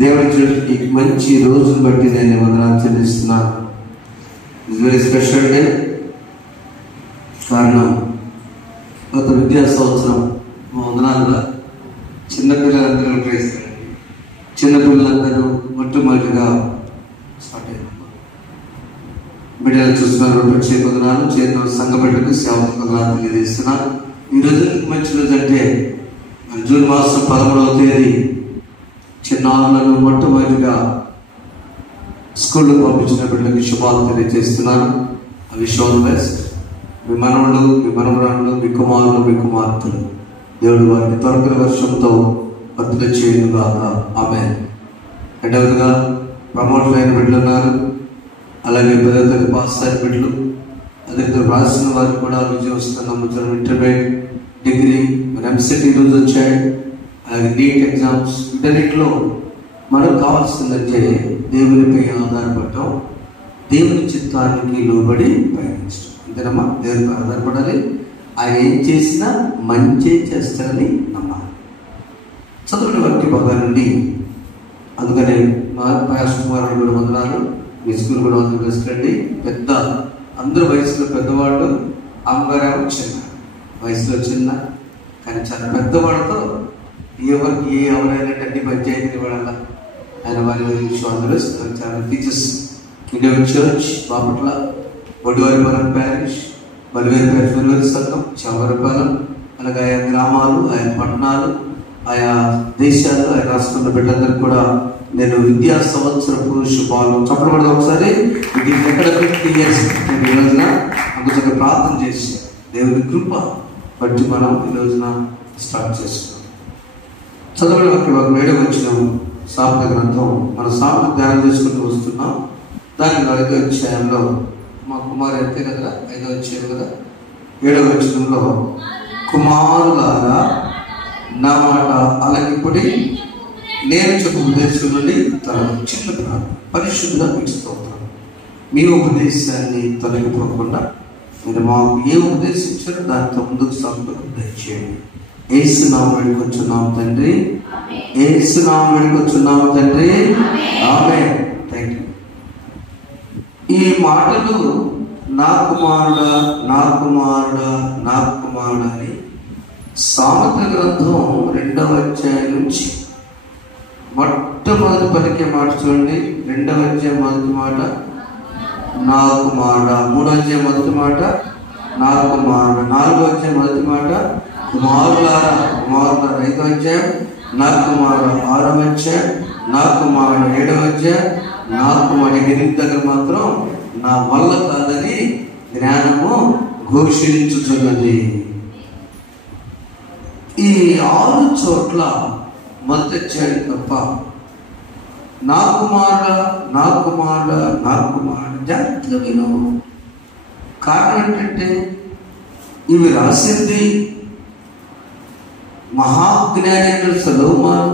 దేవుడి ఈ మంచి రోజును బట్టి నేను వందనాలు చెల్లిస్తున్నాను. It's very special day. కారణం గత విద్యా సంవత్సరం వందనాలుగా చిన్నపిల్లలందరూ ప్రేస్తారు. చిన్నపిల్లలందరూ మొట్టమొదటిగా స్టార్ట్ అయ్యారు. బిడ్డలు చూస్తున్నారు. ప్రత్యేక వందనాలు. చేరిన సంఘ బిడ్డకు సేవకు వందనాలు తెలియజేస్తున్నాను. ఈ రోజు మంచి రోజు అంటే జూన్ మాసం 13వ తేదీ చిన్నారులను మొట్టమొదటిగా స్కూల్లో పంపించిన బిడ్డలకి శుభాలు తెలియజేస్తున్నాను. Wish all the best. మీ మనవళ్ళు, మీ మనవరాళ్ళు, మీ కుమారులు, మీ కుమార్తెలు దేవుడు వారిని తొలకరి వర్షంతో వర్ధన చేయనుగాక. ఆమేన్. రెండవదిగా ప్రమోట్ అయిన బిడ్డలు ఉన్నారు. అలాగే పెద్ద పాస్ అయిన బిడ్డలు, అదే రాసిన వారికి కూడా విజయం వస్తున్నాము. ఇంటర్మీడియట్, డిగ్రీ, ఎంసెట్ ఈరోజు వచ్చాయి. అలాగే నీట్ ఎగ్జామ్స్. వీటన్నిటిలో మనకు కావాల్సిందంటే దేవునిపై ఆధారపడటం, దేవుని చిత్తానికి లోబడి ప్రయాణించడం. అంతేనమ్మా? దేవునిపై ఆధారపడాలి. ఆయన ఏం చేసినా మంచి చేస్తారని నమ్మాలి. చదువుని వారికి బాగా నుండి అందుకనే మా పాస్టర్ కుమారుడు కూడా వందనాలు. మీ స్కూల్ కూడా వందలు వేసుకోండి. పెద్ద అందరూ వయసులో పెద్దవాళ్ళు, అమ్మగారు చిన్న వయసులో చిన్న, కానీ చాలా పెద్దవాళ్ళతో ఎవరికి ఎవరైనా అన్ని పంచాయతీ వాడాల ఆయన వారి విశ్వాసాలు చాలా teachers. Indian church Bapatla, Odivaripalem parish, Baliveru parish, Veluvari సంఘం, చామరపాలెం, అలాగే ఆయా గ్రామాలు, ఆయా పట్టణాలు, ఆయా దేశాలు, ఆయా రాష్ట్రంలో బిడ్డలందరికీ కూడా నేను విద్యా సంవత్సరపు శుభాలు చెప్పకూడదు. ఒకసారి ఎక్కడ 50 years నేను ఈ రోజున అందుకు ప్రార్థన చేసి దేవుని కృప బట్టి మనం ఈ రోజున స్టార్ట్ చేస్తున్నాం. చదువుల ఒక మేడం వచ్చినాము. సామెత గ్రంథం మన సామెత ధ్యానం చేసుకుంటూ వస్తున్నాం. దాని 5వ అధ్యాయంలో మా కుమారు అయితే కదా 5వ అధ్యాయం కదా 7వ వచనంలో, కుమారులారా నా మాట ఆలకింపుడి, నేను చెప్పు ఉపదేశం నుండి తన చిన్న పరిశుద్ధంగా పిలుస్తాను. మీ ఉపదేశాన్ని తొలగిపోకుండా మీరు మాకు ఏ ఉపదేశించారో దాంతో ముందుకు సాగుటకు దయచేయండి. యేసు నామములో వేడుకొంచున్నాము తండ్రి. యేసు నామములో వేడుకొంచున్నాము తండ్రి. ఆమేన్. థాంక్యూ. ఈ మాటలు నా కుమారుడా, నా కుమారుడా, నా కుమారుడా అని సామెత గ్రంథం 2వ అధ్యాయం నుంచి మొట్టమొదటి పలికే మాట చూడండి. 2వ అధ్యాయం మొదటి మాట నా కుమారుడా, 3వ అధ్యాయం మొదటి మాట నా కుమారుడా, 4వ అధ్యాయం మొదటి మాట కుమారులారా, కుమారులారా, 5వ అధ్యాయం నా కుమారుడు, 6వ అధ్యాయం నా కుమారుడు, 7వ అధ్యాయం నా కుమారుడు. 8 దగ్గర మాత్రం నా వల్ల కాదని జ్ఞానము ఘోషించుచున్నది. ఈ 6 చోట్ల మొదటి అధ్యాయం తప్ప నా కుమారుడా, నా కుమారుడా, నా కుమారుడు జాగ్రత్తగా విను. కారణం ఏంటంటే ఇవి రాసింది మహాజ్ఞాని సొలొమోను.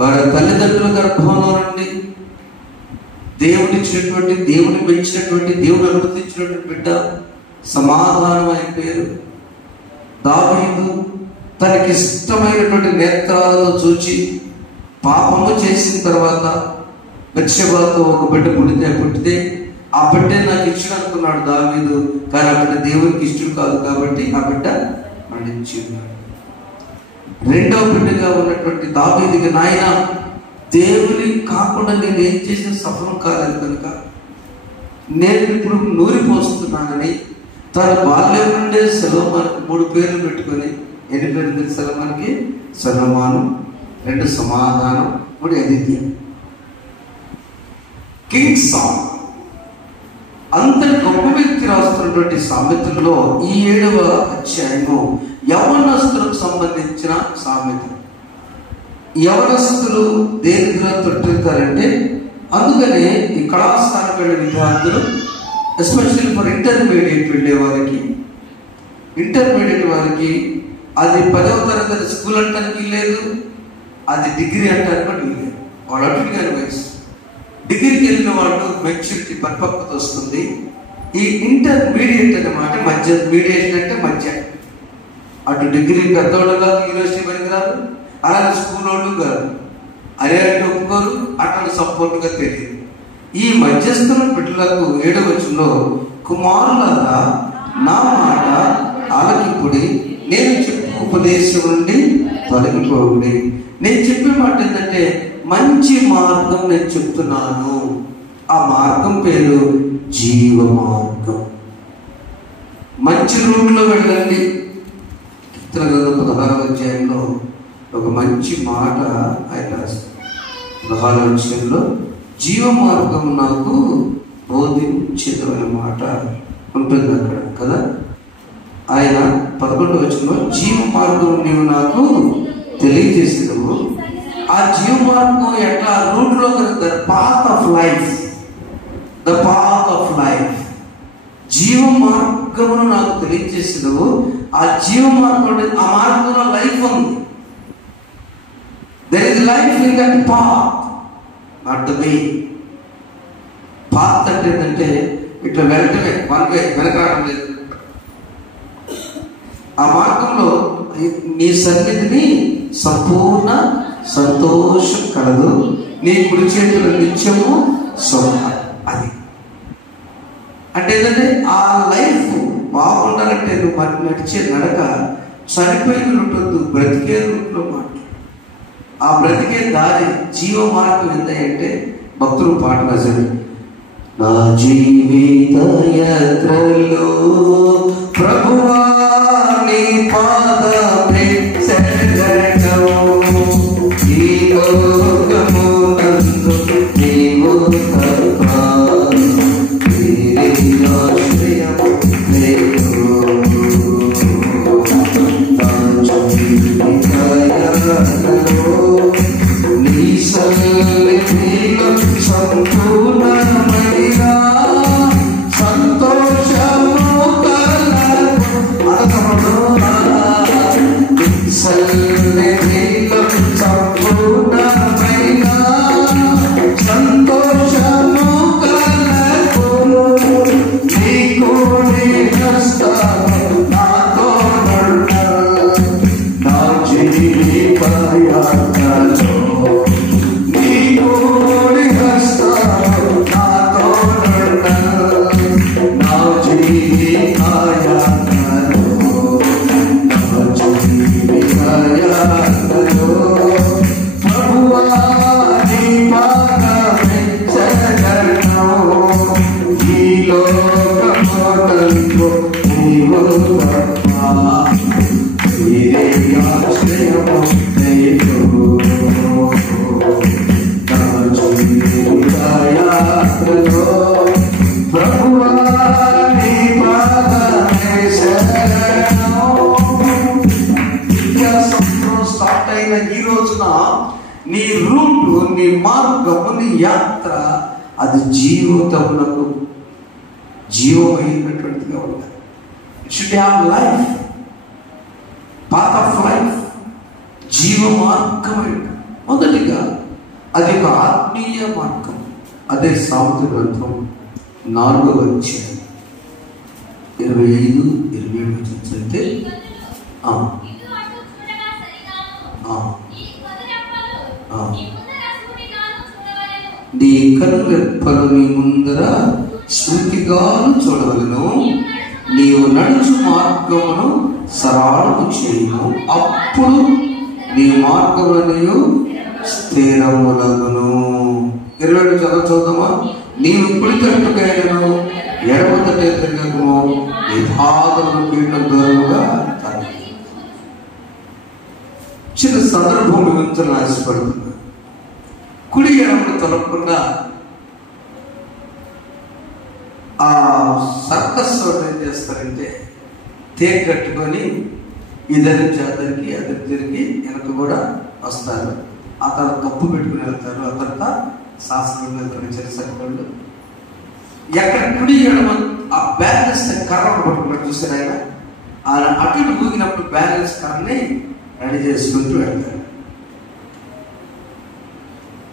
వారి తల్లిదండ్రుల గర్భంలో నుండి దేవుడిచ్చినటువంటి, దేవుని పెంచినటువంటి, దేవుడు అనుమతించినటువంటి బిడ్డ సమాధానం అనే పేరు దావీదు తనకిష్టమైనటువంటి నేత్రాలతో చూచి పాపము చేసిన తర్వాత బత్షెబాతో ఒక బిడ్డ పుట్టితే ఆ బిడ్డ నాకు ఇష్టం అనుకున్నాడు దావీదు. కానీ ఆ బిడ్డ దేవునికి ఇష్టం కాదు కాబట్టి ఆ బిడ్డ మరణించి ఉన్నాడు. 2వ బిడ్డగా ఉన్నటువంటి దావీదుకి, నాయన దేవుని కాకుండా నేను ఏం చేసిన సఫలం కాలేదు కనుక నేను ఇప్పుడు నూరిపోస్తున్నానని తన బాల్యం నుండే సొలొమోనుకి 3 పేర్లు పెట్టుకొని, ఎన్ని పేర్లు తెలుసు సొలొమోనుకి? సొలొమోను, 2 సమాధానం, 3 అదితి. King song. అంత గొప్ప వ్యక్తి రాస్తున్నటువంటి సామెతల్లో ఈ 7వ అధ్యాయము యవనస్తులకు సంబంధించిన సామెత. యవనస్తులు దేనికి తొట్టిరుతారంటే, అందుకనే ఈ కళాశాలకు వెళ్ళే విద్యార్థులు, ఎస్పెషల్లీ ఫర్ ఇంటర్మీడియట్ వెళ్ళే వారికి, ఇంటర్మీడియట్ వారికి అది 10వ తరగతి స్కూల్ అంటానికి లేదు, అది డిగ్రీ అంటానికి కూడా లేదు. వాడు అటు గారి వయసు. డిగ్రీకి వెళ్ళిన వాళ్ళు మెచ్యూరిటీ, పరిపక్వత వస్తుంది. ఈ ఇంటర్మీడియట్ అన్నమాట మధ్య, మీడియేషన్ అంటే మధ్య. అటు డిగ్రీ పెద్దవాళ్ళు కాదు, యూనివర్సిటీ పనికి రాదు, అలాగే స్కూల్ వాళ్ళు కాదు, అరే అంటే ఒప్పుకోరు, అట్లా సపోర్ట్గా తెలియదు. ఈ మధ్యస్థుల బిడ్డలకు 7వ వచనంలో, కుమారులారా నా మాట ఆలకింపుడి, నేను చెప్పే ఉపదేశం నుండి తొలగిపోండి. నేను చెప్పే మాట ఏంటంటే మంచి మార్గం నేను చెప్తున్నాను. ఆ మార్గం పేరు జీవ మార్గం. మంచి రూట్లో వెళ్ళండి. కీర్తన గ్రంథం 16వ అధ్యాయంలో ఒక మంచి మాట ఆయన రాస్తారు. 16వ అధ్యాయంలో జీవ మార్గం నాకు బోధించదు అనే మాట ఉంటుంది అక్కడ కదా. ఆయన 11వ వచనంలో జీవ మార్గం నీవు నాకు తెలియజేసేదవు. ఆ జీవ మార్గం ఎట్లా రూట్లో the path of life, the path of life, జీవ మార్గమును నాకు తెలియజేసేదవు. ఆ జీవ మార్గం, ఆ మార్గంలో లైఫ్ ఉంది. There is life in that path, not the way. Path అంటే ఏంటంటే ఇట్లా వెళ్ళటమే, వన్ వే, వెనకరావడం లేదు. ఆ మార్గంలో నీ సన్నిధిని సంపూర్ణ సంతోషం కలదు, నీ కుడి చేతుల నిత్యము అది అంటే ఏంటంటే ఆ లైఫ్ బాగుండాలంటే నువ్వు నడిచే నడక చనిపోయిన ఉంటుంది, బ్రతికే రూట్లో మాట. ఆ బ్రతికే దారి జీవ మార్గం ఏంటంటే భక్తులు పాట రాశారు. నా జీవిత యాత్రలో ప్రభువా నీ పాదమే శరణము, ఈ లోకమునందు నీవు తప్ప వేరే ఆశ్రయము లేదు. నా జీవిత యాత్రలో నీ సన్నిధిలో సంపూర్ణమైన సంతోషము సన్నిధిలో సంపూర్ణమైన సంతోషము కలగును, నీ కుడి హస్తము నాతో నుండును. నా జీవిత యాత్రలో నీ కుడి హస్తము నాతో నుండును. నా జీవిత యాత్రలో ప్రభువా నీ పాదమే శరణము, ఈ లోకమునందు నీవు తప్ప వేరే ఆశ్రయము లేదు. నా జీవిత యాత్రలో ప్రభువా నీ పాదమే శరణము. స్టార్ట్ అయిన ఈ రోజున నీ రూట్, నీ మార్గము, నీ యాత్ర అది జీవితమునకు జీవమైనటువంటిదిగా ఉండాలి. It should have life, path of life, జీవ మార్గమై. మొదటిగా అది ఒక ఆత్మీయ మార్గం. అదే సామెతల గ్రంథం 4వ అధ్యాయం 25-27 చదివితే నీ కనురెప్పలు నీ ముందర స్మృతిగాను చూడవలను, నీవు నడుచు మార్గమును సరళము చేయుము, అప్పుడు నీ మార్గములను స్థిరములగును. 27 చదువుదామా. నీవు కుడి తట్టుకైనను ఎడమ తట్టు తిరగకము, నీ పాదములు పీఠం దూరముగా. చిన్న సందర్భం గురించి ఆశపడుతుంది. కుడి ఎడమను తొలగకుండా ఆ సర్కస్ ఏం చేస్తారంటే తేగ కట్టుకొని ఇద్దరి నుంచి అద్దరికి, అద్దరి తిరిగి వెనక కూడా వస్తారు. ఆ తర్వాత కప్పు పెట్టుకుని వెళ్తారు. ఆ తర్వాత శాస్త్రం వెళ్తారు చిన్న సరిపళ్ళు. ఎక్కడ కుడి ఎడమ ఆ బ్యాలెన్స్ కర్రను పట్టుకున్నట్టు చూసారు ఆయన. ఆయన అటు ఇటు ఊగినప్పుడు బ్యాలెన్స్ కర్రని రెడీ చేసుకుంటూ వెళ్తారు.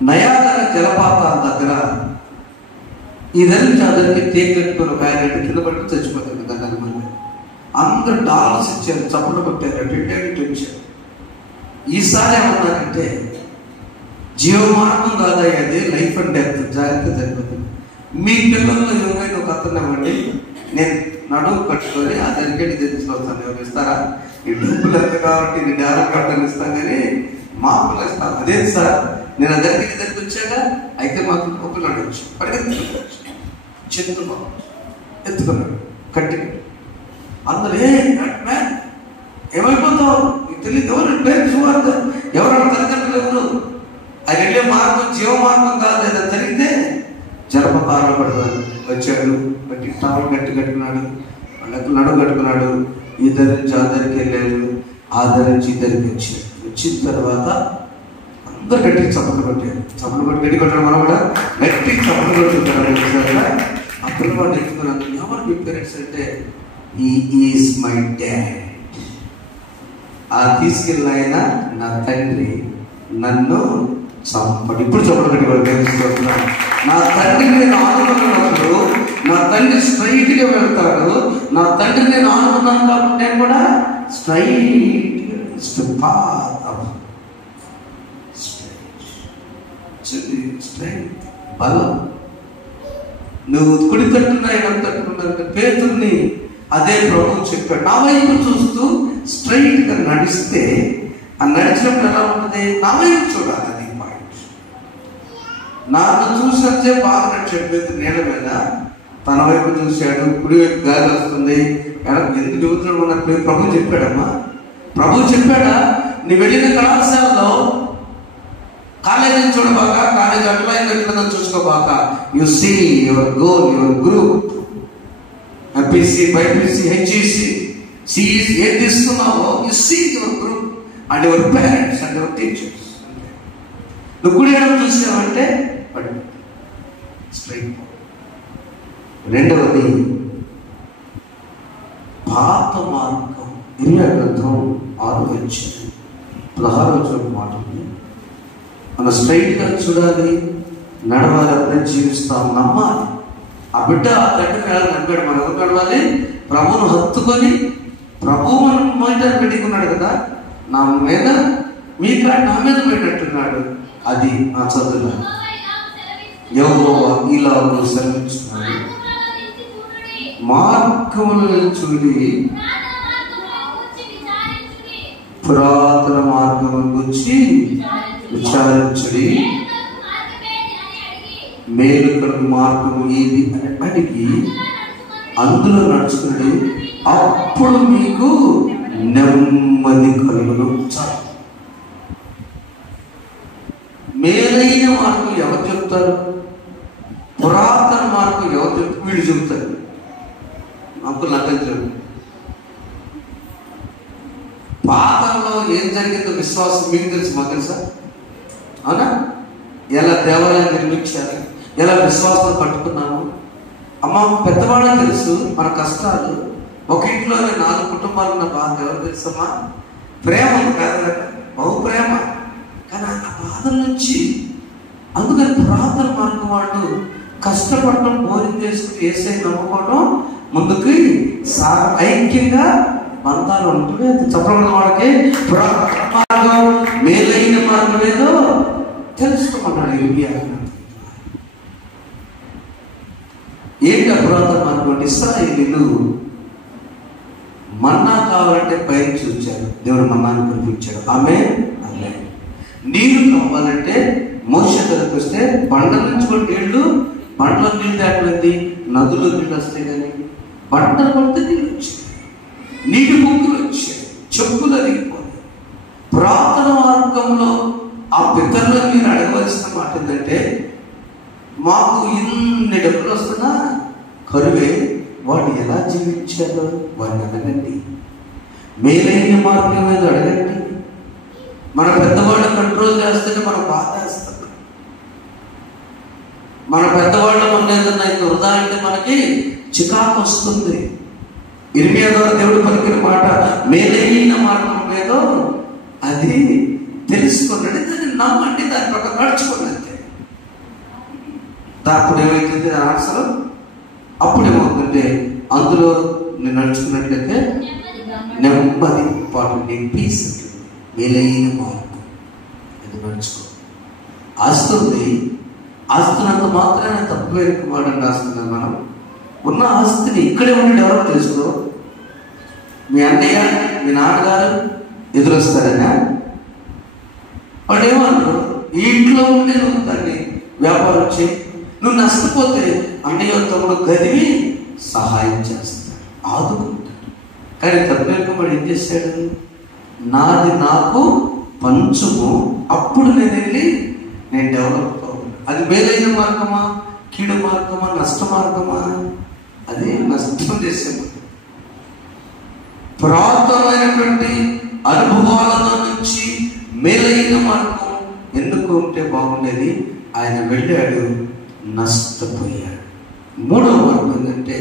నయాగర జలపాతాల దగ్గర ఇద్దరి నుంచి అద్దరికి తేగ కట్టుకుని ఒక ఆయన కింద పట్టుకు చచ్చిపోతారు. దాని మళ్ళీ అందరు డాలర్స్ ఇచ్చారు, చప్పట్లు కొట్టారు, అటు వచ్చారు. ఈసారి ఏమన్నారంటే జీవ మార్గం కాదయ్యా, అది లైఫ్ అండ్ డెత్. జాగ్రత్త జరిపోతుంది. మీ పిల్లల్లో ఎవరైనా ఒక అతను ఇవ్వండి, నేను నడువు కట్టుకొని ఆ దగ్గరికి తీసుకొస్తాను. ఎవరు ఇస్తారా? ఈ డబ్బులు ఎంత కాబట్టి ఇది డెవలప్ కట్టని ఇస్తాను, కానీ మాకులు ఇస్తాను. అదే సార్, నేను ఆ దగ్గరికి వచ్చాక అయితే మాకు ఒక నడవచ్చు, పరిగెత్తుకోవచ్చు, చెప్తున్నాం, ఎత్తుకున్నాడు కట్టి. అందరూ ఏమైపోతావు నీకు తెలియదు, ఎవరు పేరు చూడాలి, ఎవరు తల్లిదండ్రులు ఎవరు? అది వెళ్ళే మార్గం జీవ మార్గం కాదు. ఏదో జరిగితే జలపతారలో పడతాడు. వచ్చాడు, బట్టి టావల్ కట్టుకున్నాడు, వాళ్ళకు నడువు కట్టుకున్నాడు. ఇద్దరి నుంచి ఆదరికి వెళ్ళాడు, ఆదరించి ఇద్దరికి వచ్చాడు. వచ్చిన తర్వాత అందరు గట్టికి చప్పట్లు కొట్టారు. చప్పట్లు కొట్టి గట్టి కొట్టాడు. మనం కూడా గట్టికి చప్పట్లు కొట్టుకుంటారు. అప్పుడు వాళ్ళు చెప్తున్నాను, ఎవరు మీ పేరెంట్స్ అంటే ఈజ్ మై డాడ్. ఆ తీసుకెళ్ళిన ఆయన నా తండ్రి, నన్ను చంపడు. ఇప్పుడు చప్పట్లు కట్టి నా తండ్రిని నేను ఆనుకున్నప్పుడు నా తండ్రి స్ట్రైట్ గా వెళ్తాడు. నా తండ్రి నేను ఆనుకున్నాను కాబట్టి నేను కూడా స్ట్రైట్ బలం. నువ్వు కుడి తట్టున్నా ఎడం తట్టుకున్నా పేతుర్ని అదే ప్రభువు చెప్పాడు. నా వైపు చూస్తూ స్ట్రైట్ గా నడిస్తే ఆ నడిచినప్పుడు ఎలా ఉంటుంది? నా వైపు చూడాలి. అది పాయింట్. నన్ను చూసే బాగా నడిచాడు పేతురు నీళ్ళ మీద. తన వైపు చూశాడు, కుడి వైపు గాలి వస్తుంది. ఎందుకు చెబుతున్నాడు ఉన్నప్పుడు ప్రభు చెప్పాడమ్మా. ప్రభు చెప్పాడా? నీ వెళ్ళిన కళాశాలలో కాలేజీని చూడబాక, కాలేజీ అట్లయిన ఎట్లదని చూసుకోబాక. You see your goal, your group, MPC, BiPC, HEC, CEC ఏది తీసుకున్నావో you see your group and your parents and your teachers. నువ్వు గుడి ఎడం చూసావంటే స్ట్రైట్. రెండవది పాత మార్గం. ఇరియా గ్రంథం 6:16 మాట, మనం స్ట్రైట్ గా చూడాలి, నడవాలి, అప్పుడే జీవిస్తాం, నమ్మాలి. ఆ బిడ్డ ఆ దగ్గర నడిపాడు. మనం ఎవరు నడవాలి? ప్రభువును హత్తుకొని, ప్రభువు మనం మొదట పెట్టుకున్నాడు కదా, నా మీద మీ కాడ నా మీద పెట్టినట్టున్నాడు. అది నా చదువు. యెహోవా ఇలాగూ సెలవిస్తున్నాడు, మార్గములను చూడి పురాతన మార్గం గురించి విచారించుడి, మేలు కలుగు మార్గము ఏది అని అడిగి అందులో నడుచుకుని అప్పుడు మీకు నెమ్మది కలుగును. మేలైన మార్గం ఎవరు చెప్తారు? పురాతన మార్గం ఎవరు చెప్తారు? వీళ్ళు చెప్తారు. నాకు నటించడు. పాతంలో ఏం జరిగిందో విశ్వాసం మీకు తెలుసు, మాకు తెలుసా? అవునా? ఎలా దేవాలయం నిర్మించారు, ఎలా విశ్వాసం పట్టుకున్నాము. అమ్మ పెద్దవాళ్ళకి తెలుసు మన కష్టాలు. ఒక ఇంట్లోనే 4 కుటుంబాలు ఉన్న బాధ ఎవరు తెలుసమ్మా? ప్రేమ కాదు, బహు ప్రేమ. కానీ ఆ బాధల నుంచి, అందుకని పురాతన మార్గం వాళ్ళు కష్టపడటం, బోరింగ్ చేసుకుని ఏసై నమ్ముకోవడం, ముందుకు ఐక్యంగా బంధాలు ఉంటుండే. చెప్పడం వాళ్ళకి పురాతన మార్గం మేలైన మార్గం ఏదో తెలుసుకోమన్నాడు. ఏంటి పురాతన మార్గం అంటే? ఇశ్రాయేలీయులు మన్నా కావాలంటే పైన చూచారు, దేవుడు మన్నాను కురిపించాడు. ఆమె నీళ్లు కావాలంటే మోషే దగ్గరికి వస్తే బండల నుంచి కూడా నీళ్లు, బండల నీళ్ళు దాటిపోయింది, నదులు నీళ్ళు వస్తాయి. కానీ బండలు పడితే నీళ్ళు వచ్చాయి, నీటి ముక్కులు వచ్చాయి, చెప్పులు అరిగిపోయి. పురాతన మార్గంలో ఆ పితరులు మీరు అడగవలసిన మాట ఏంటంటే, మాకు ఇన్ని డబ్బులు వస్తున్నా కరువే, వాడు ఎలా జీవించారో వాడిని అడగండి. మేలైన మార్గం మీద అడగండి. మన పెద్దవాళ్ళు కంట్రోల్ చేస్తేనే మనం బాధ వేస్తాం. మన పెద్దవాళ్ళు మన ఏదన్నా వృధా అంటే మనకి చికాకు వస్తుంది. ఇర్మియా ద్వారా దేవుడు పలికిన మాట, మేలైన మార్గం ఏదో అది తెలుసుకున్నాడు, దాన్ని నమ్మండి, దాని ప్రకారం నడుచుకోండి అంతే. అప్పుడు ఏమైతుంది ఆన్సర్? అప్పుడు ఏమవుతుందంటే అందులో నేను నడుచుకున్నట్లయితే నెమ్మది పాటు, పీస్, మేలైన మార్గం అది నడుచుకో. ఆస్తి ఉంది, ఆస్తున్నంత మాత్రాన్ని తప్పుపోయిన కుమారుడు రాస్తున్నాం. మనం ఉన్న ఆస్తిని ఇక్కడే ఉండి డెవలప్ చేసుకో. మీ అన్నయ్య మీ నాన్నగారు ఎదురొస్తారనా? వాడు ఏమన్నారు, ఈ ఇంట్లో ఉండి నువ్వు దాన్ని వ్యాపారం చేయి, నువ్వు నష్టపోతే అన్నయ్య తమ్ముడు గదివి సహాయం చేస్తాడు, ఆదుకుంటాడు. కానీ తప్పేకుమాడు ఏం చేశాడు, నాది నాకు పంచుము, అప్పుడు నేను వెళ్ళి నేను డెవలప్ అవ్వాలి. అది మేలైన మార్గమా, కీడు మార్గమా, నష్ట మార్గమా? అది నష్టం చేసేది. పురాతనమైనటువంటి అనుభవాలలో నుంచి మేలైన మార్గం ఎందుకు ఉంటే బాగుండేది, ఆయన వెళ్ళాడు, నష్టపోయాడు. మూడవ మార్గం ఏంటంటే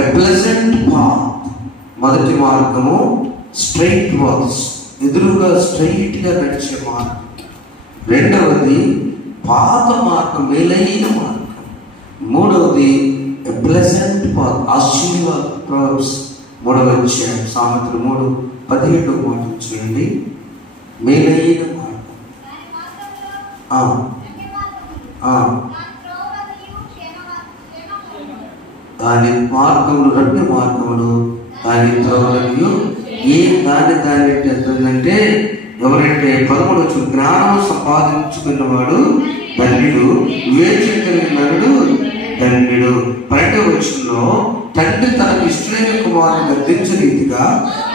ఎ ప్లెజెంట్ పాత్. మొదటి మార్గము స్ట్రైట్ వాక్స్, ఎదురుగా స్ట్రైట్గా నడిచే మార్గం. రెండవది పాత మార్గం, మేలైన మార్గం. మూడవది ఎ ప్లెజెంట్ పాత్, ఆశీర్వాద ప్రాబ్స్. 3వ అధ్యాయం సామెతలు 3:17 మాట చూడండి. మేలైన మార్గం, దాని మార్గములు, 2 మార్గములు, దాని త్రోవలు దాని ఎంతుందంటే ఎవరంటే 11 జ్ఞానం సంపాదించుకున్నవాడు ధన్యుడు, వివేచన కలిగిన నరుడు ధన్యుడు. 12వ తండ్రి తనకు ఇష్టమైన కుమారుని గద్దించే రీతిగా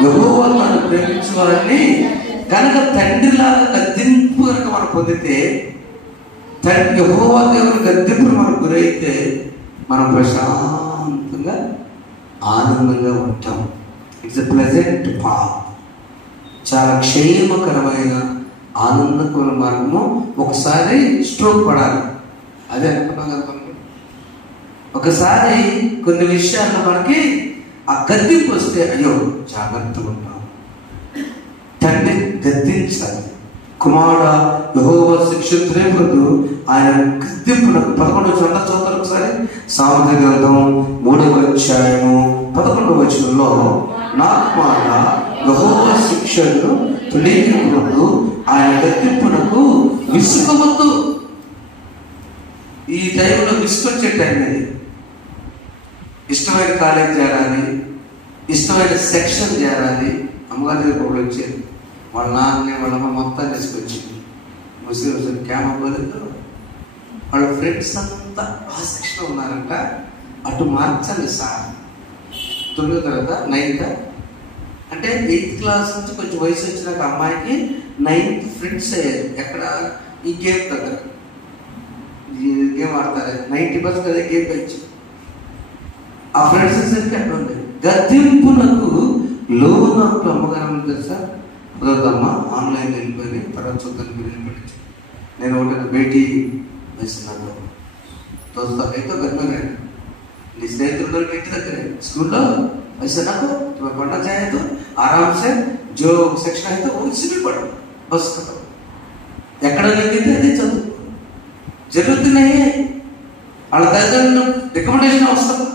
యెహోవా తను ప్రేమించిన వారిని కనుక తండ్రిలాగా గద్దింపు కనుక మనం పొందితే, తండ్రి యెహోవా దేవుని గద్దింపును మనకు గురైతే మనం ప్రశాంతంగా ఆనందంగా ఉంటాం. ఇట్స్ ఎ ప్లెజెంట్ పాత్, చాలా క్షేమకరమైన ఆనందకరమైన మార్గము. ఒకసారి స్ట్రోక్ పడాలి, అదే అనుకున్నాం కదా. ఒకసారి కొన్ని విషయాలు మనకి ఆ గద్దింపు వస్తే అయ్యో జాగ్రత్తగా ఉంటాం. తండ్రి గద్దించాలి, కుమారుడు యెహోవా శిక్షించలేకపోతూ ఆయన గద్దింపులకు 11 చదువుతారు ఒకసారి. సామెతల గ్రంథం 3వ అధ్యాయము 11వ వచనంలో, నా కుమారుడా యెహోవా శిక్షను తెలియకపోతూ ఆయన గద్దింపునకు విసుగవద్దు. ఈ టైంలో విసుకొచ్చే టైం అది. ఇష్టమైన కాలేజ్ చేరాలి, ఇష్టమైన సెక్షన్ చేరాలి. అమ్మగారి దగ్గర వచ్చేది, వాళ్ళ నాన్నని వాళ్ళ అమ్మ మొత్తం తీసుకొచ్చింది. ముస్లిం క్యాంప్ పోలేదు, వాళ్ళ ఫ్రెండ్స్ అంతా ఆ సెక్షన్ ఉన్నారంట. అటు మార్చాలి సార్. 9వ తరగతి 9th అంటే 8th క్లాస్ నుంచి కొంచెం వయసు వచ్చినాక అమ్మాయికి 9th ఫ్రెండ్స్ అయ్యారు. ఎక్కడ? ఈ గేమ్ దగ్గర. ఈ గేమ్ ఆడతారు, 90% అదే గేమ్ వచ్చి ఆ ఫ్రెండ్స్ సరికి అట్లా ఉండేది. గద్దింపునకు లోనప్పుడు అమ్మగారు తెలుసా, కుదరదమ్మా ఆన్లైన్ వెళ్ళిపోయి తర్వాత చూద్దాం పెట్టచ్చు. నేను ఒకటి బేటీ వేస్తున్నాను దోస్తా అయితే గర్మే నీ స్నేహితులు ఇంటి దగ్గరే స్కూల్లో वैसे ना को तुम्हें पढ़ना चाहे तो आराम से जो सेक्शन है तो उसी में पढ़ो, बस खत्म. ఎక్కడ లేకపోతే అది చదువు, జరుగుతూ नहीं है. వాళ్ళ తల్లిదండ్రులు రికమెండేషన్ అవసరం.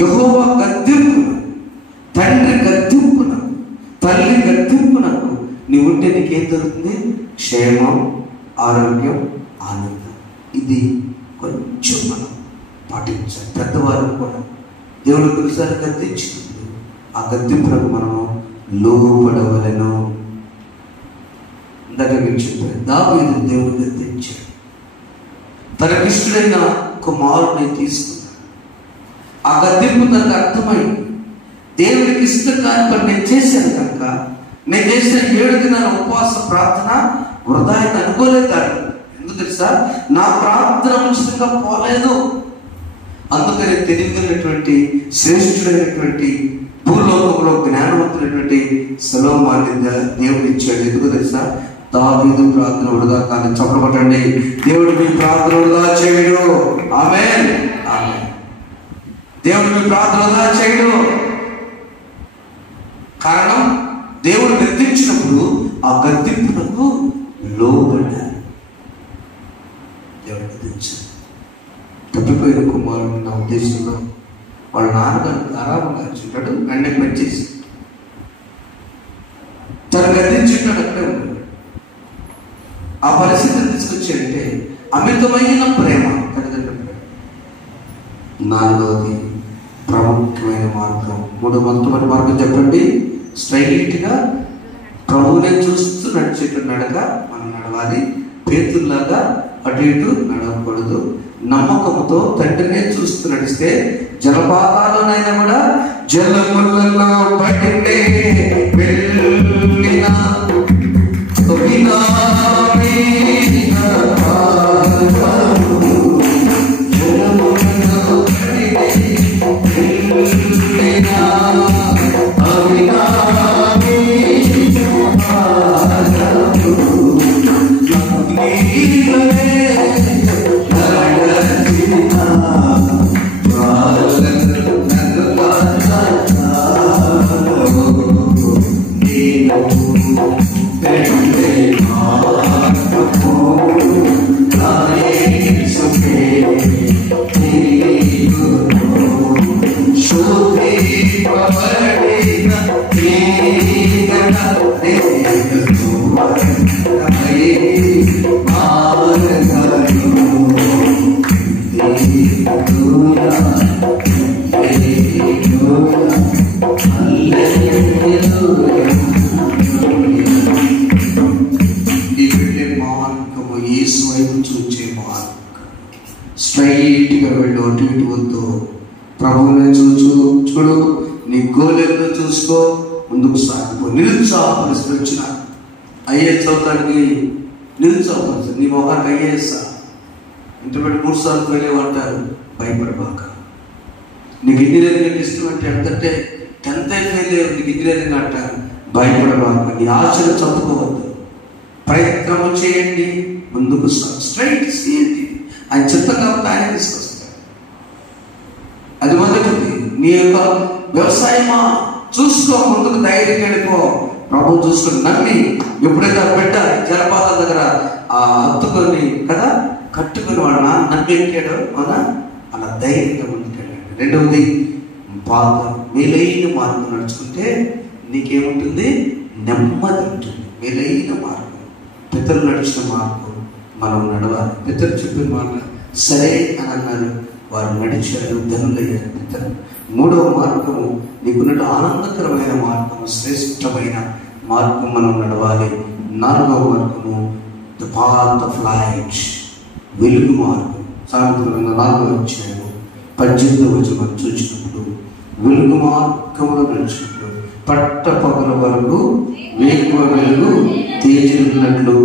యెహోవా గద్దింపున, తండ్రి గద్దింపున, తల్లి గద్దింపునకు నీ ఉంటే నీకేం జరుగుతుంది? క్షేమం, ఆరోగ్యం, ఆనందం. ఇది కొంచెం మనం పాటించాలి. పెద్దవారు కూడా దేవుడు కొన్నిసారి గద్దించినప్పుడు ఆ గద్దింపులకు మనము లోపడవలను. ఇందాక మీకు చెప్పారు, దావీదు దేవుడు గద్దించాడు, తనకిష్టుడైన కుమారుడిని తీసుకున్నాడు. ఆ గద్దింపు తనకు అర్థమైంది. దేవుడికి ఇష్టం కాని పని నేను చేశాను కనుక నేను చేసిన 7 దినాల ఉపవాస ప్రార్థన వృధా అయితే అనుకోలేదు. ఎందుకు తెలుసా? నా ప్రార్థన ఉచితంగా పోలేదు. అందుకని తెలియగలిగినటువంటి శ్రేష్ఠుడైనటువంటి భూలోకంలో జ్ఞానవంతుడైనటువంటి సొలొమోనుని దేవుడు ఇచ్చాడు. ఎందుకు తెలుసా? దావీదు ప్రార్థన వృధా కానీ. చెప్పబట్టండి, దేవుడు మీ ప్రార్థన వృధా చేయడు. ఆమేన్, ఆమేన్. దేవుడు మీ ప్రార్థన వృధా చేయడు. కారణం, దేవుడు గద్దించినప్పుడు ఆ గద్దింపునకు లోబడ్డారు. దేవుడు గద్దించాడు. తప్పిపోయిన కుమారుడు నా ఉద్దేశంలో వాళ్ళ నాన్నగారు ఆరామంగా చుట్టాడు, వెంటనే పనిచేసి తను గద్దించుంటాడు, అక్కడే ఉన్నాడు. ఆ పరిస్థితిని తీసుకొచ్చాయంటే అమితమైన ప్రేమ, తల్లిదండ్రుల ప్రేమ. నాలుగవది ప్రాముఖ్యమైన మార్గం, మొట్టమొదటి మార్గం చెప్పండి. స్ట్రైట్గా ప్రభువునే చూస్తూ నడిచేట్టు నడక మనం నడవాలి. పేతుల్లాగా అటు ఇటు నడవకూడదు. నమ్మకంతో తండ్రినే చూస్తూ నడిస్తే జలపాతాలనైనా కూడా జలములలో పడినే వెళ్ళినా స్ట్రైట్గా వెళ్ళు, అటు ఇటు వద్దు. ప్రభువునే చూడు, నీ గోలెల్లో చూసుకో, ముందుకు సాగిపో. నిరుత్సాహ పరిస్థితి వచ్చిన ఐఏఎస్ చదువుతానికి నిరుత్సాహ పరిస్థితి, నీ మొహానికి ఐఏఎస్ ఇంటర్మీడియట్ 3 సార్లు వెళ్ళేవంటారు, భయపడబాక. నీకు ఇంజనీరింగ్ ఇష్టం అంటే ఎంతంటే 10th ఫెయిల్ అయ్యారు, నీకు ఇంజనీరింగ్ అంటారు, భయపడబాక. నీ ఆశలు చదువుకోవద్దు, ప్రయత్నం చేయండి, ముందుకు స్ట్రైట్ చేయండి. ఆయన చిత్తం కాబట్టి ఆయన తీసుకొస్తాడు. అది మొదటిది. నీ యొక్క వ్యవసాయమా చూసుకో, ముందుకు ధైర్యం వెళ్ళిపో, ప్రభు చూసుకుని నమ్మి. ఎప్పుడైతే ఆ బిడ్డ జలపాతాల దగ్గర ఆ హత్తుకొని కదా కట్టుకుని వాడు నమ్మి ఎక్కాడు అవునా, అలా ధైర్యంగా ముందుకెళ్ళాడు. రెండవది మేలైన మార్గం నడుచుకుంటే నీకేముంటుంది, నెమ్మది ఉంటుంది. మేలైన మార్గం, పితరులు నడిచిన మార్గం మనం నడవాలి. పితరులు చెప్పిన మార్గం సరే అని అన్నారు, వారు నడిచారు, ధనులయ్యారు పితరులు. మూడవ మార్గము నీకున్నట్టు ఆనందకరమైన మార్గము, శ్రేష్టమైన మార్గం మనం నడవాలి. నాలుగవ మార్గము ద పాత్ ఆఫ్ లైట్, వెలుగు మార్గం. సాయంత్రం 4వ అధ్యాయం 18వ వచనం చూసినప్పుడు వెలుగు మార్గంలో నడిచినప్పుడు పట్టపగల వరకు వేకువ వెలుగు తేజరిల్లినట్లు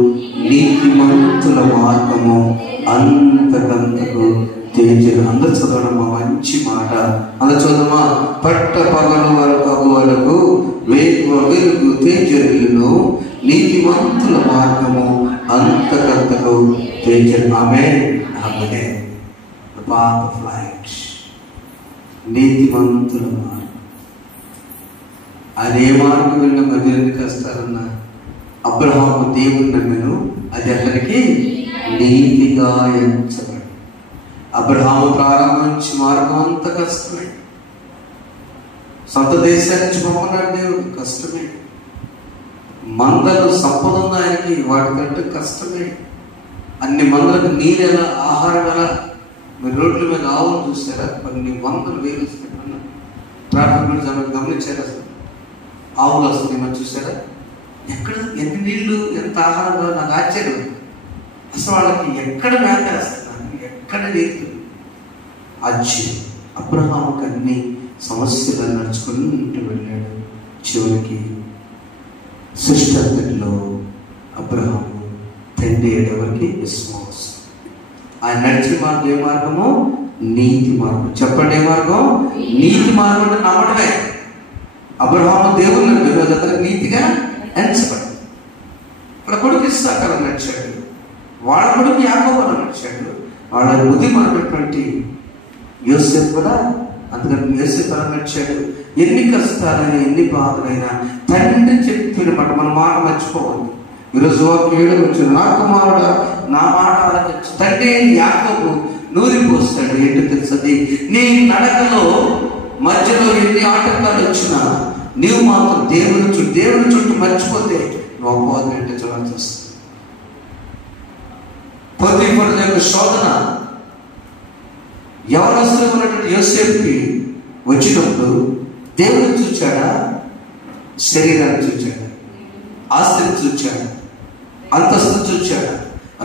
నీతిమంతుల మార్గము అంతకంతకు తేజలు. అందరు చదవడమ్మా, మంచి మాట. అందరు చదవమా. పట్టపగల వరకు వేకువ వెలుగు తేజరిల్లును, నీతిమంతుల మార్గము అంతకంతకు తేజలు. ఆమేన్, ఆమేన్. The path of light, నీతిమంతుల మార్గం. ఆయన ఏ మార్గం వెళ్ళిన మధ్య ఎందుకు వస్తారన్నా, అబ్రహాము దేవుని నమ్మెను, అది అతనికి నీతిగా ఎంచబడి. అబ్రహాము ప్రారంభించి మార్గం అంత కష్టమే. సొంత దేశాన్ని నుంచి పంపన్నాడు దేవుడు, కష్టమే. మందలు సంపద ఉంది ఆయనకి, వాటికంటే కష్టమే. అన్ని మందలకు నీరు ఎలా, ఆహారం ఎలా. మీరు రోడ్ల మీద ఆవులు చూసారా, కొన్ని వందలు వేలు వస్తాయి. ట్రాఫిక్ గమనించారా, అసలు ఆవులు వస్తుంది మనం చూసారా, ఎక్కడ ఎన్ని నీళ్లు, ఎంత ఆహారం కాదు. నాకు ఆశ్చర్యం, అసలు వాళ్ళకి ఎక్కడ మేత వేస్తున్నారు, ఎక్కడ నీళ్ళు. ఆశ్చర్యం. అబ్రహాముకి అన్ని సమస్యలు నడుచుకుంటూ వెళ్ళాడు. చివరికి సృష్టి అంతటిలో అబ్రహాము తండ్రి ఎవరికి విశ్వాసం. ఆయన నడిచిన మార్గం ఏ మార్గము, నీతి మార్గం. చెప్పండి, ఏ మార్గం, నీతి మార్గం. అంటే నమ్మడమే. అబ్రహాము దేవుని అతనికి నీతిగా ఎంచబడి. వాళ్ళ కొడుకు ఇస్సాకు నడిచాడు, వాళ్ళ కొడుకు యాకోబు నడిచాడు, వాళ్ళ ఉదయమైనటువంటి యోసేపు కూడా అందుకని యోసేపు నడిచాడు. ఎన్ని కష్టాలైనా, ఎన్ని బాధలైనా తండ్రి చెప్పిన మాట, మన మాట మర్చిపోవద్దు. ఈరోజు వాక్యం వచ్చింది, నా కుమారుడా నా మాట ఆలకించు. తండ్రి యాకోబు నూరిపోస్తాడు. ఏంటో తెలుసది, నీ నడకలో మధ్యలో ఎన్ని ఆటంకాలు వచ్చినా నీవు మాత్రం దేవుని చుట్టూ మర్చిపోతే నువ్వు అపవాదం ఏంటో చూడాల్సి వస్తుంది. పొతీఫరు యొక్క శోధన యవనస్తులు ఉన్నటువంటి యోసేపుకి వచ్చినప్పుడు దేవుని చూచాడా, శరీరాన్ని చూచాడా, ఆస్తిని చూచాడా, అంతస్తు చూచాడా,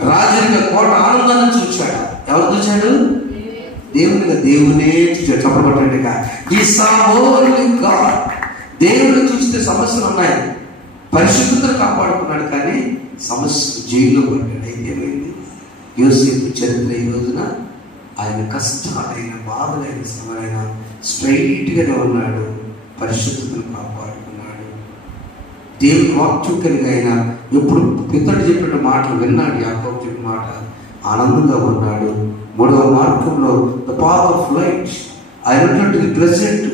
రాజరిక కోట ఆనందాన్ని చూచాడా? ఎవరు చూచాడు? దేవునే చూచాడు. చెప్పబట్టండిగా ఈ సామోలిక దేవుని చూస్తే సమస్యలు ఉన్నాయి. పరిశుద్ధతను కాపాడుకున్నాడు, కానీ సమస్య జైల్లో పడ్డాడు. అయితే ఏమైంది? యోసేపు చరిత్ర ఈ రోజున ఆయన కష్టాలైన, బాధలైన, శ్రమలైన స్ట్రైట్గానే ఉన్నాడు. పరిశుద్ధతను కాపాడుకున్నాడు. దేవుని వాక్యం కలిగి ఆయన ఎప్పుడు పితడు చెప్పిన మాటలు విన్నాడు. యాకోబు చెప్పిన మాట ఆనందంగా ఉన్నాడు. మూడవ మార్గంలో ద పాత్ ఆఫ్ లైట్, ఆయన ప్రెసెంట్,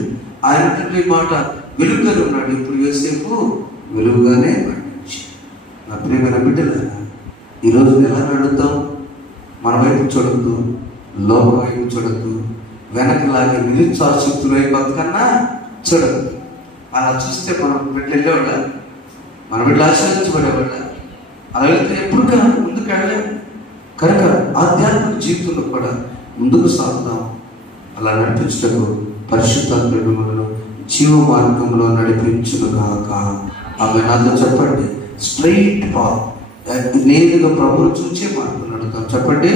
ఆయన మాట వెలుగుగానే ఉన్నాడు. ఇప్పుడు యోసేపు వెలుగుగానే మరణించాడు. నా ప్రియమైన బిడ్డలారా, ఈరోజు ఎలా నడుద్దాం? మన వైపు చూడద్దు, లోక వైపు చూడద్దు, వెనకలాగే నిరుత్సాహశక్తుల వైపు అంతకన్నా చూడద్దు. అలా చూస్తే మనం బిడ్డలు వెళ్ళేవాళ్ళ, మన బిడ్డలు ఆశీర్వదించబడేవాళ్ళ. అలా వెళ్తే ఎప్పుడు ముందుకు వెళ్ళలేము. కనుక ఆధ్యాత్మిక జీవితంలో కూడా ముందుకు సాగుతాం. అలా నడిపించటకు పరిశుద్ధాత్ముడు మనను జీవ మార్గంలో నడిపించునుగాక. ఆమె నాతో చెప్పండి, స్ట్రైట్ పాత్, నేరుగా ప్రభువును చూచే మార్గం నడుతాం. చెప్పండి,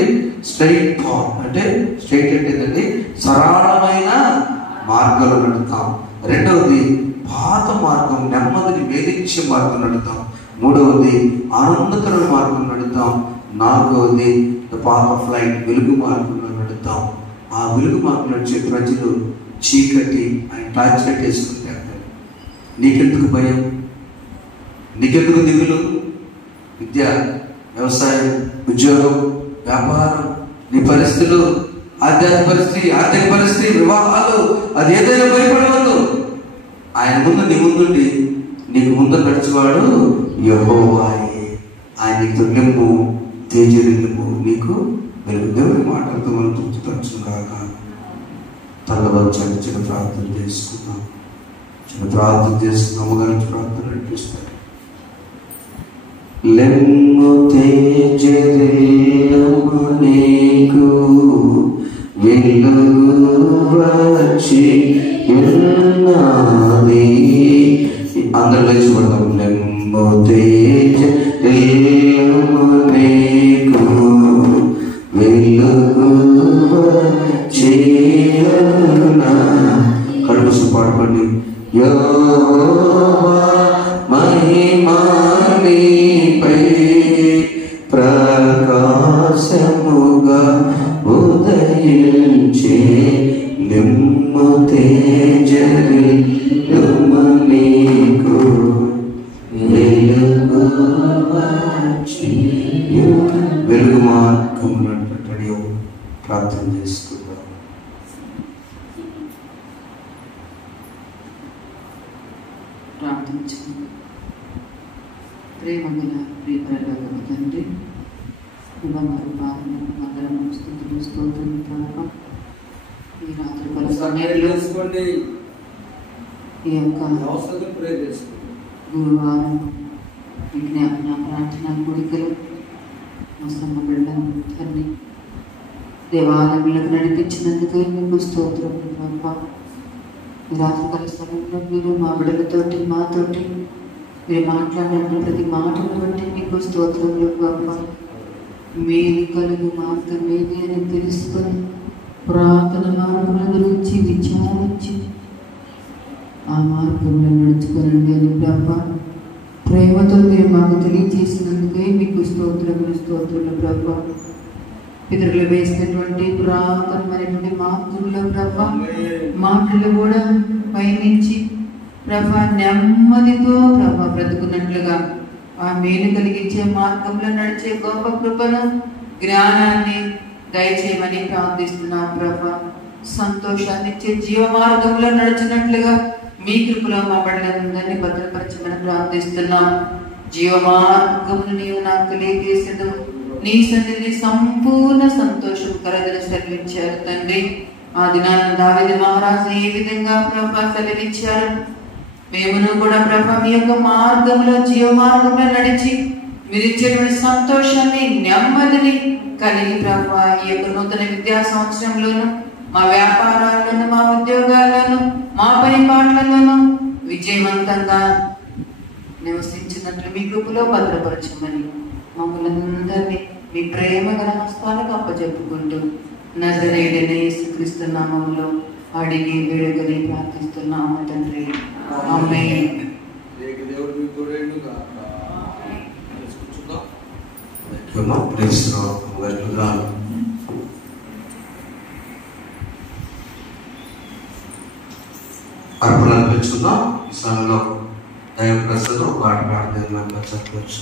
స్ట్రైట్ పాత్ అంటే, స్ట్రైట్ అంటే సరళమైన మార్గంలో నడుతాం. రెండవది పాత మార్గం, నెమ్మదిని వేధించే మార్గం నడుతాం. మూడవది ఆనందకరమైన మార్గం నడుతాం. నాలుగవది ద పాత్ ఆఫ్ లైట్, వెలుగు మార్గంలో నడుతాం. ఆ వెలుగు మార్గం నడిచే ప్రజలు చీకటి ఆయన టార్చ్ లైట్ వేసుకుంటే అంటారు. నీకెందుకు భయం? నీకెందుకు దిగులు? విద్య, వ్యవసాయం, ఉద్యోగం, వ్యాపారం, నీ పరిస్థితులు, ఆధ్యాత్మిక పరిస్థితి, ఆర్థిక పరిస్థితి, వివాహాలు, అది ఏదైనా భయపడవద్దు. ఆయన ముందు నీ ముందుండి నీకు ముందు నడిచేవాడు యెహోవాయే. ఆయన నీకు నిమ్ము, తేజరిల్లుము, నీకు వెలుగు. దేవుని మాటలతో మనం తృప్తిపరచుగాక. తల్లవచ్చాక చిన్న ప్రార్థన చేసుకుందాం. చిన్న ప్రార్థన చేసుకున్నాం. అమ్మగారి ప్రార్థన నడిపిస్తాడు. లెమ్ము తేజరిల్లుము, నీకు వెలుగు వచ్చి ఉన్నది. అందరూ లేచి పడతాం. లెమ్ము తేజరిల్లుము, నీకు వెలుగు వచ్చి కడుపు పాడుకోండి. యెహోవా మహిమా నీపై ప్రకాశముగా ఉదయించే, నిమ్ము తేజరిల్లుము, నీకు వెలుగు వచ్చి. వెలుగు మార్గం నడిపి ప్రార్థన చేసుకుందాం. ప్రార్థించండి. ప్రేమగల ప్రియపరలోకమ తండ్రి, బంగారు పాలన మందరం స్తుతులు స్తోత్రం ప్రభావం. ఈ రాత్రి సమయంలో ఈ యొక్క గురువారం విజ్ఞాపన ప్రార్థన కోరికలు అవసరమ బిడ్డను తండ్రి దేవాలయంలోకి నడిపించినందుకు మీకు స్తోత్రం ప్రభావ. ఈ రాత్రికాల సమయంలో మీరు మా బిడ్డలతోటి, మాతోటి మీరు మాట్లాడిన ప్రతి మాటను బట్టి మీకు స్తోత్రంలో ప్రభావ. మేలు కలుగు మార్గం ఏది అని తెలుసుకొని పురాతన మార్గముల గురించి విచారించి ఆ మార్గంలో నడుచుకోనండి అని ప్రభావ ప్రేమతో మీరు మాకు తెలియజేసినందుకే మీకు స్తోత్రములు ప్రభావ. పితరులు వేసినటువంటి పురాతనమైనటువంటి మార్గంలో ప్రభా మాటలు కూడా పయనించి ప్రభా నెమ్మదితో ప్రభా బ్రతుకున్నట్లుగా ఆ మేలు కలిగించే మార్గంలో నడిచే గొప్ప కృపను, జ్ఞానాన్ని దయచేయమని ప్రార్థిస్తున్నాం ప్రభా. సంతోషాన్ని ఇచ్చే జీవ మార్గంలో నడిచినట్లుగా మీ కృపలో మా బిడ్డలందరినీ భద్రపరచమని ప్రార్థిస్తున్నాం. జీవ మార్గమును నీవు నాకు తెలియజేసేది నీ సన్నిధి సంపూర్ణ సంతోషం కలగని సెలవిచ్చారు తండ్రి. ఆ దినాన దావీదు మహారాజు ఏ విధంగా ప్రభా సెలవిచ్చారు, మేమును కూడా ప్రభా మీ యొక్క మార్గంలో జీవ మార్గంలో నడిచి మీరు ఇచ్చేటువంటి సంతోషాన్ని, నెమ్మదిని కలిగి ప్రభా ఈ యొక్క నూతన విద్యా సంవత్సరంలోను మా వ్యాపారాల్లోను, మా ఉద్యోగాల్లోను, మా పని పాటలలోను విజయవంతంగా నివసించినట్లు మీ కృపలో భద్రపరచమని మమ్మల్ని మీ ప్రేమ గల హస్తాలకు అప్పచెప్పుకుంటూ నజరేయుడైన యేసుక్రీస్తు నామములో అడిగి వేడుకని ప్రార్థిస్తున్నాము తండ్రి. ఆమేన్. అర్పణలు పెంచుకుందాం. ఈ సమయంలో దైవ ప్రసాదం పాట పాడుతున్నా చెప్పవచ్చు.